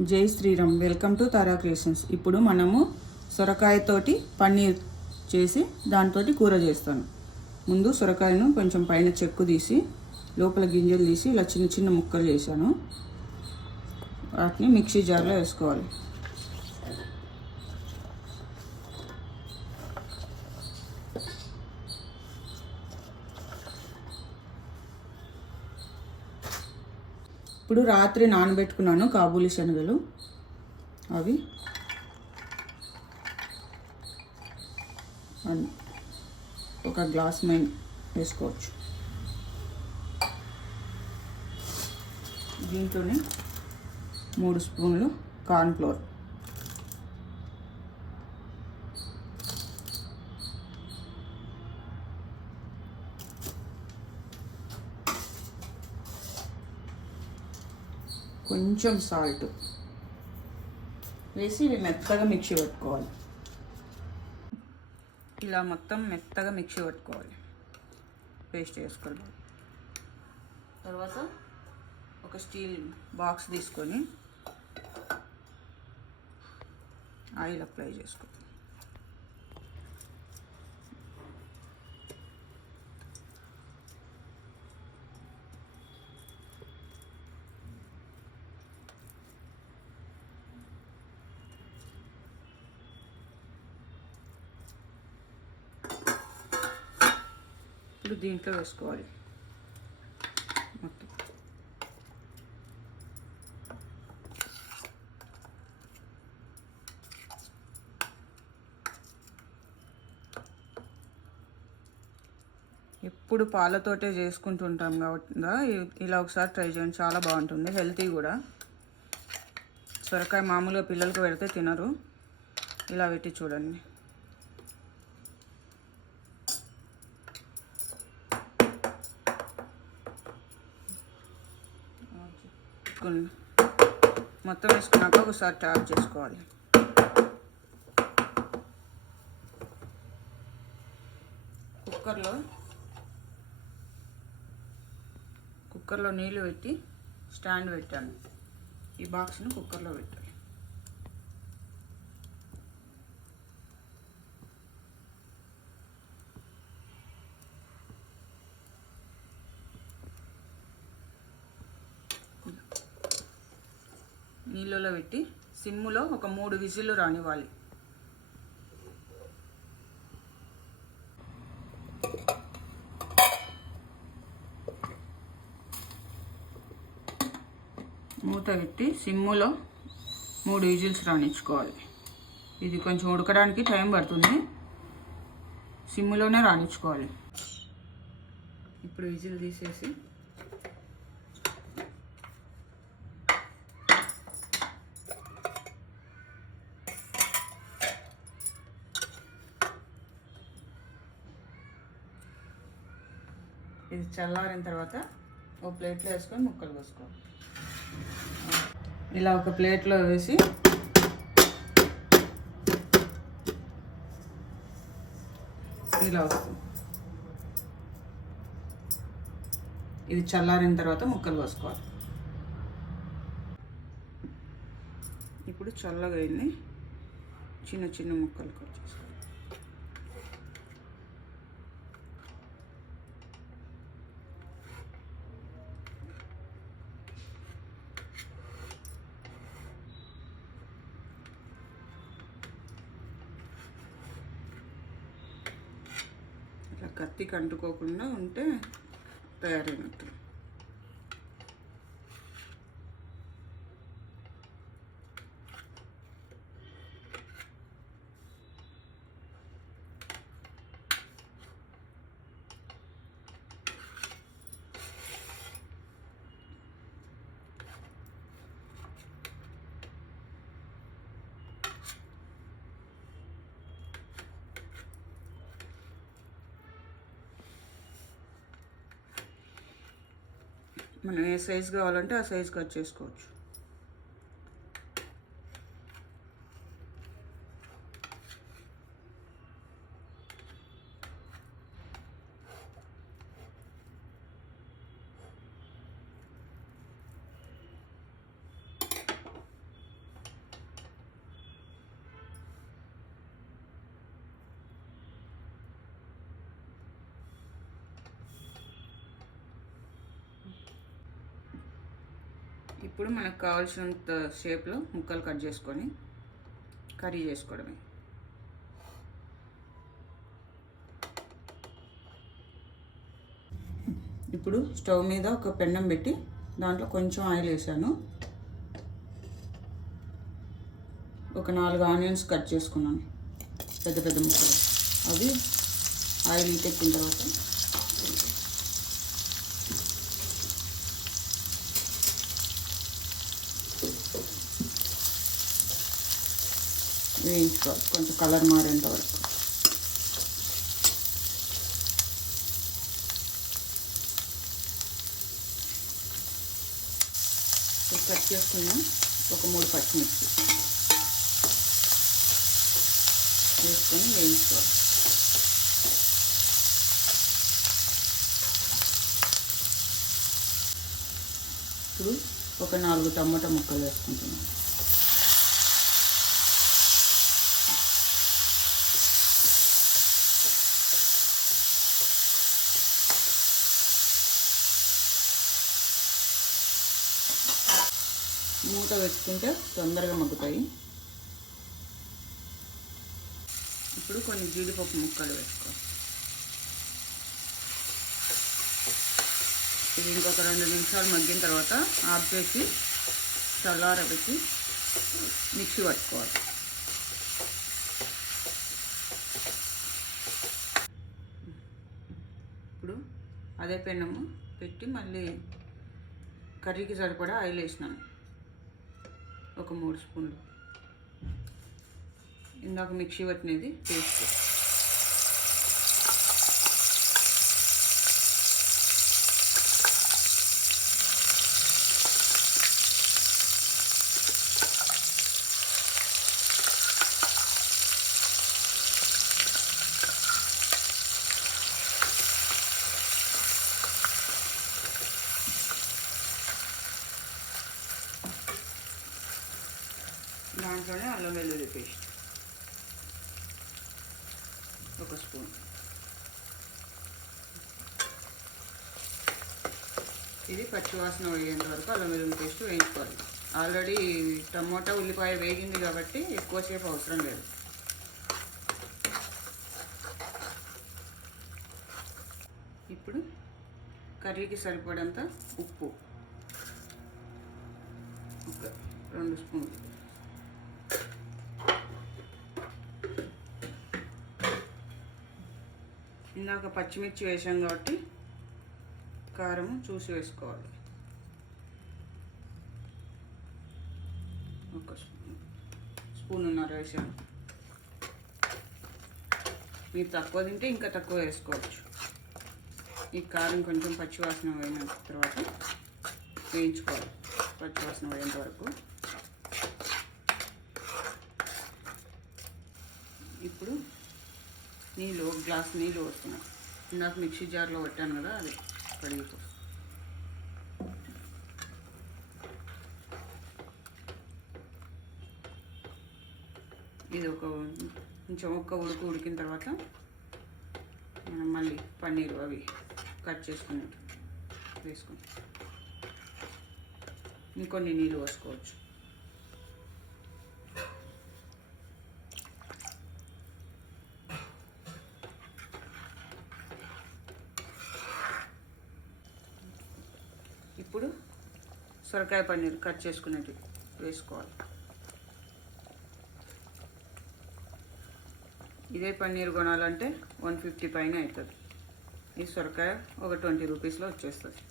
జై Sriram. Welcome to Tara creations ఇప్పుడు మనము సొరకాయతోటి పన్నీర్ చేసి దాంతో కూర చేస్తాను. ముందు సొరకాయను కొంచెం పైన చెక్కు తీసి లోపల గింజలు తీసి ఇలా చిన్న చిన్న ముక్కలు చేశాను. వాటిని మిక్సీ జార్లో వేసుకోవాలి. ఇప్పుడు రాత్రి నానబెట్టుకున్నాను కాబూలి శనగలు. అవి. అన్- ఒక గ్లాస్ మైన్ వేసుకోవచ్చు. దీంట్లోనే మూడు స్పూన్లు కార్న్ఫ్లోర్. కొంచెం సాల్ట్ వేసి మెత్తగా మిక్సీ పెట్టుకోవాలి. ఇలా మొత్తం మెత్తగా మిక్సీ పెట్టుకోవాలి. పేస్ట్ చేసుకోవాలి. తర్వాత ఒక స్టీల్ బాక్స్ తీసుకొని ఆయిల్ అప్లై చేసుకోవాలి. ఇప్పుడు దీంట్లో వేసుకోవాలి మొత్తం ఎప్పుడు పాలతోటే చేసుకుంటుంటాం కాబట్టి ఇలా ఒకసారి ట్రై చేయండి. చాలా బాగుంటుంది. హెల్తీ కూడా. సొరకాయ మామూలుగా పిల్లలకు పెడితే తినరు. ఇలా పెట్టి చూడండి. వేసుకుని మొత్తం వేసుకున్నాక ఒకసారి ట్యాప్ చేసుకోవాలి. కుక్కర్లో కుక్కర్లో నీళ్ళు పెట్టి స్టాండ్ పెట్టాను. ఈ బాక్స్ని కుక్కర్లో పెట్టాను. నీళ్ళలో పెట్టి సిమ్ములో ఒక మూడు విజిల్లు రానివ్వాలి. మూత పెట్టి సిమ్ములో మూడు విజిల్స్ రాణించుకోవాలి ఇది కొంచెం ఉడకడానికి టైం పడుతుంది. సిమ్ములోనే రాణించుకోవాలి ఇప్పుడు విజిల్ తీసేసి ఇది చల్లారిన తర్వాత ఒక ప్లేట్లో వేసుకొని ముక్కలు కోసుకోవాలి ఇలా ఒక ప్లేట్లో వేసి ఇలా వస్తుంది ఇది చల్లారిన తర్వాత ముక్కలు కోసుకోవాలి. ఇప్పుడు చల్లగా అయింది. చిన్న చిన్న ముక్కలు కట్ చేసుకోవాలి కత్తికి అంటుకోకుండా ఉంటే తయారైనట్టు. మనం ఏ సైజు కావాలంటే ఆ సైజు కట్ చేసుకోవచ్చు ఇప్పుడు మనకు కావాల్సినంత షేప్లో ముక్కలు కట్ చేసుకొని కర్రీ చేసుకోవడమే. ఇప్పుడు స్టవ్ మీద ఒక పెండం పెట్టి దాంట్లో కొంచెం ఆయిల్ వేసాను. ఒక నాలుగు ఆనియన్స్ కట్ చేసుకున్నాను. పెద్ద పెద్ద ముక్కలు. అవి ఆయిల్ ఎక్కిన తర్వాత వేయించుకోవాలి కొంచెం కలర్ మారేంత వరకు. కట్ చేసుకున్న ఒక మూడు పచ్చిమిర్చి. వేసుకొని వేయించుకోవాలి ఇప్పుడు ఒక నాలుగు టమాటా ముక్కలు వేసుకుంటున్నాను. మూత పెట్టుకుంటే తొందరగా మగ్గుతాయి. ఇప్పుడు కొన్ని జీడిపప్పు ముక్కలు వేసుకో. ఇది ఇంకొక రెండు నిమిషాలు మగ్గిన తర్వాత ఆపేసి చల్లారబెట్టి మిక్సీ పట్టుకోవాలి. ఇప్పుడు అదే పెన్నము పెట్టి మళ్ళీ కర్రీకి సరిపడా ఆయిల్ వేసినాను. ఒక మూడు స్పూన్లు. ఇందాక మిక్సీ పట్టినది పేస్ట్ దాంట్లోనే అల్లం వెల్లుల్లి పేస్ట్. ఒక స్పూన్. ఇది పచ్చివాసన వేయేంత వరకు అల్లం వెల్లుల్లి పేస్ట్ వేయించుకోవాలి. ఆల్రెడీ టమోటా ఉల్లిపాయ వేగింది కాబట్టి ఎక్కువసేపు అవసరం లేదు. ఇప్పుడు కర్రీకి సరిపడంత ఉప్పు. ఒక రెండు స్పూన్లు. ఇందాక పచ్చిమిర్చి వేసాం కాబట్టి కారం చూసి వేసుకోవాలి. ఒక స్పూన్ ఉన్నారు ఉన్నర వేసాను మీరు తక్కువ తింటే ఇంకా తక్కువ వేసుకోవచ్చు. ఈ కారం కొంచెం పచ్చివాసన పోయిన తర్వాత వేయించుకోవాలి. పచ్చివాసన పోయేంత వరకు ఇప్పుడు నీళ్ళు ఒక గ్లాస్ నీళ్ళు పోస్తున్నా. ఇందాక మిక్సీ జార్లో పెట్టాను కదా అది కడిగిపో. ఇది ఒక కొంచెం ఒక్క ఉడుకు ఉడికిన తర్వాత మనం మళ్ళీ పన్నీరు అవి కట్ చేసుకుని వేసుకుంటాం ఇంకొన్ని నీళ్ళు పోసుకోవచ్చు ఇప్పుడు సొరకాయ పన్నీర్ కట్ చేసుకునేది వేసుకోవాలి. ఇదే పన్నీర్ కొనాలంటే వన్ ఫిఫ్టీ పైన అవుతుంది ఈ సొరకాయ ఒక ట్వంటీ రూపీస్లో వచ్చేస్తుంది.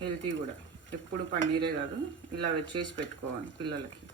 హెల్తీ కూడా. ఎప్పుడు పన్నీరే కాదు ఇలా చేసి పెట్టుకోవాలి పిల్లలకి.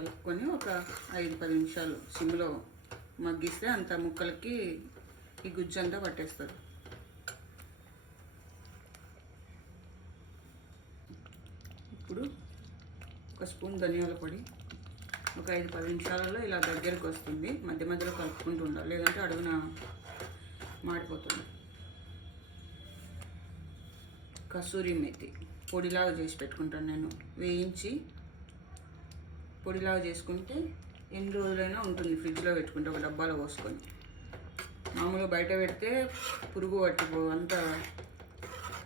కలుపుకొని ఒక ఐదు పది నిమిషాలు సిమ్లో మగ్గిస్తే అంత ముక్కలకి ఈ గుజ్జు అంతా పట్టేస్తుంది ఇప్పుడు ఒక స్పూన్ ధనియాల పొడి ఒక ఐదు పది నిమిషాలలో ఇలా దగ్గరికి వస్తుంది. మధ్య మధ్యలో కలుపుకుంటూ ఉండాలి. లేదంటే అడుగున మాడిపోతుంది. కసూరి మెతి పొడిలాగా చేసి పెట్టుకుంటాను నేను. వేయించి పొడిలాగా చేసుకుంటే ఎన్ని రోజులైనా ఉంటుంది ఫ్రిడ్జ్లో పెట్టుకుంటే ఒక డబ్బాలో పోసుకొని. మామూలుగా బయట పెడితే పురుగు పట్టిపో అంత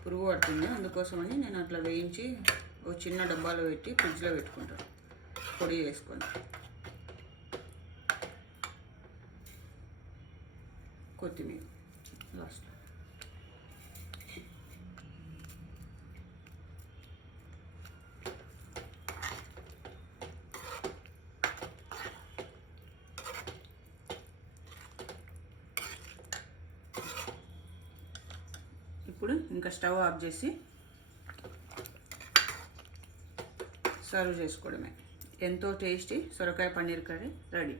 పురుగు పడుతుంది. అందుకోసమని నేను అట్లా వేయించి ఒక చిన్న డబ్బాలో పెట్టి ఫ్రిడ్జ్లో పెట్టుకుంటాను పొడి చేసుకొని. కొత్తిమీర. ఇప్పుడు ఇంకా స్టవ్ ఆఫ్ చేసి సర్వ్ చేసుకోవడమే. ఎంతో టేస్టీ సొరకాయ పన్నీర్ కర్రీ రెడీ.